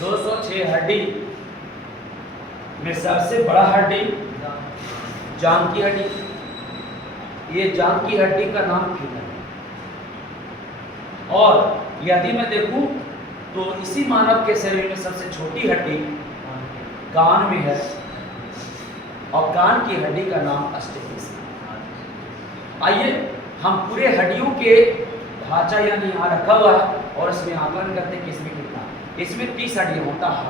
206 हड्डी में सबसे बड़ा हड्डी जांघ की हड्डी। ये जांघ की हड्डी का नाम फीमर है। और यदि मैं देखूं तो इसी मानव के शरीर में सबसे छोटी हड्डी कान में है और कान की हड्डी का नाम स्टेपिस है। आइए हम पूरे हड्डियों के ढांचा यानी यहाँ रखा हुआ है और इसमें आकलन करते हैं कि इसमें कितना। इसमें 30 हड्डियाँ होता है,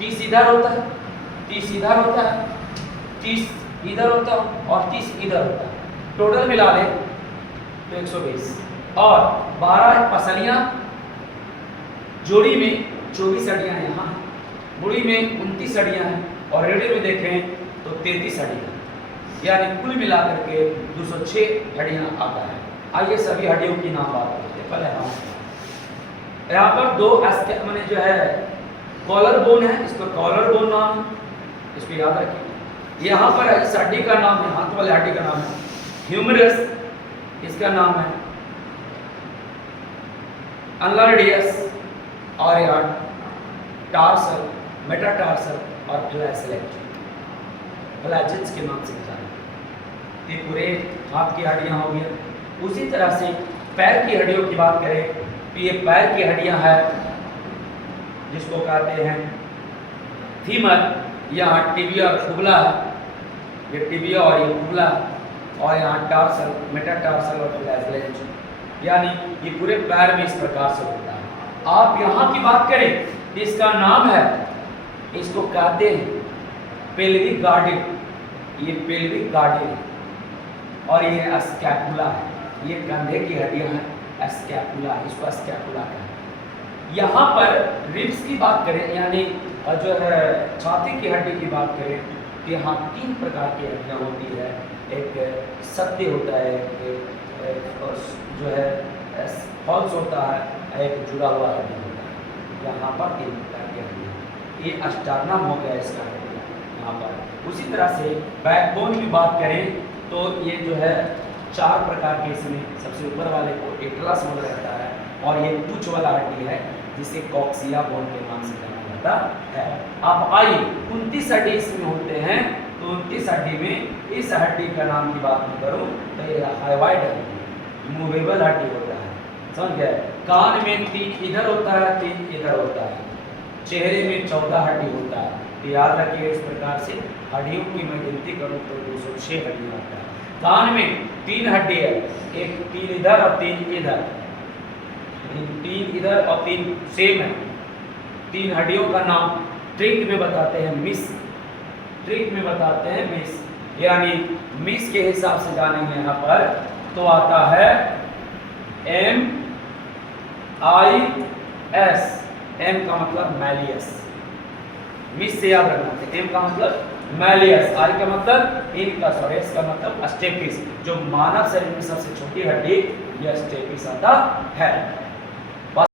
30 इधर होता है, 30 इधर होता है, 30 इधर होता है और 30 इधर होता है। टोटल मिला ले तो 120 और 12 पसलियाँ, जोड़ी में 24 हड्डियाँ हैं, यहाँ मुड़ी में 29 हड्डियाँ हैं और रेड़े में देखें तो 33 हड्डियाँ, यानी कुल मिलाकर के 206 हड्डियाँ आता है। आइए सभी हड्डियों की नाम बात करते हैं। पहले हम यहाँ पर दो मैंने जो है कॉलर बोन है, इसको कॉलर बोन नाम, इसको याद रखिए। यहाँ पर इस हड्डी का नाम है, हाथ वाले हड्डी का नाम है ह्यूमरस, इसका नाम है अनलार्डियस और यहाँ टार्सल, मेटाटार्सल और फ्लैचलेट, फ्लैचेट्स के नाम से जाने। ये पूरे हाथ की हड्डियाँ हो गई। उसी तरह से पैर की हड्डियों की बात करें तो ये पैर की हड्डियाँ हैं जिसको कहते हैं फीमर, यहाँ टिबिया और फुबला है, ये टिबिया और ये फुबला, और यहाँ टार्सल, मेटाटार्सल और फ्लैचलेट, यानी ये पूरे पैर में इस प्रकार से होता है। आप यहाँ की बात करें तो इसका नाम है, इसको कहते हैं पेल्विक गार्डिन, ये पेल्विक गार्डिन और ये स्कैपुला है, ये कंधे की हड्डियां हैं, स्कैपुला, इसको स्कैपुला कहते हैं। यहाँ पर रिब्स की बात करें यानी जो है छाती की हड्डी की बात करें तो यहाँ 3 प्रकार की हड्डियाँ होती है। एक सत्य होता है, एक जो है फॉल्स होता है, एक जुड़ा हुआ हड्डी होता है। यहाँ पर 3 प्रकार की हड्डी, ये अस्टार्नम हो गया इसका हड्डी यहाँ पर। उसी तरह से बैकबोन की बात करें तो ये जो है 4 प्रकार के, इसमें सबसे ऊपर वाले को एटलस बोला जाता है और ये पूंछ वाला हड्डी है जिसे कॉक्सिया बोन के नाम से जाना जाता है। अब आइए 29 हड्डी इसमें होते हैं तो 29 हड्डी में इस हड्डी का नाम की बात मैं करूँ तो ये हाइवाइड हड्डी, मूवेबल हड्डी होता है, समझ गए। कान में 3 इधर होता है, 3 इधर होता है। चेहरे में 14 हड्डी होता है। तो याद रखिए इस प्रकार से हड्डियों की मैं गिनती करूँ तो 206 हड्डी आता है। कान में 3 हड्डी है, एक 3 इधर और 3 इधर, 3 इधर और 3 सेम है। 3 हड्डियों का नाम ट्रिक में बताते हैं मिस, ट्रिक में बताते हैं मिस, यानी मिस के हिसाब से जानेंगे यहाँ पर तो आता है MIS, M का मतलब मैलियस, मिस से याद रखना है। M का मतलब मैलियस, आई का मतलब इनका, सॉरेस का मतलब स्टेपिस। जो मानव शरीर में सबसे छोटी हड्डी यह स्टेपिस आता है।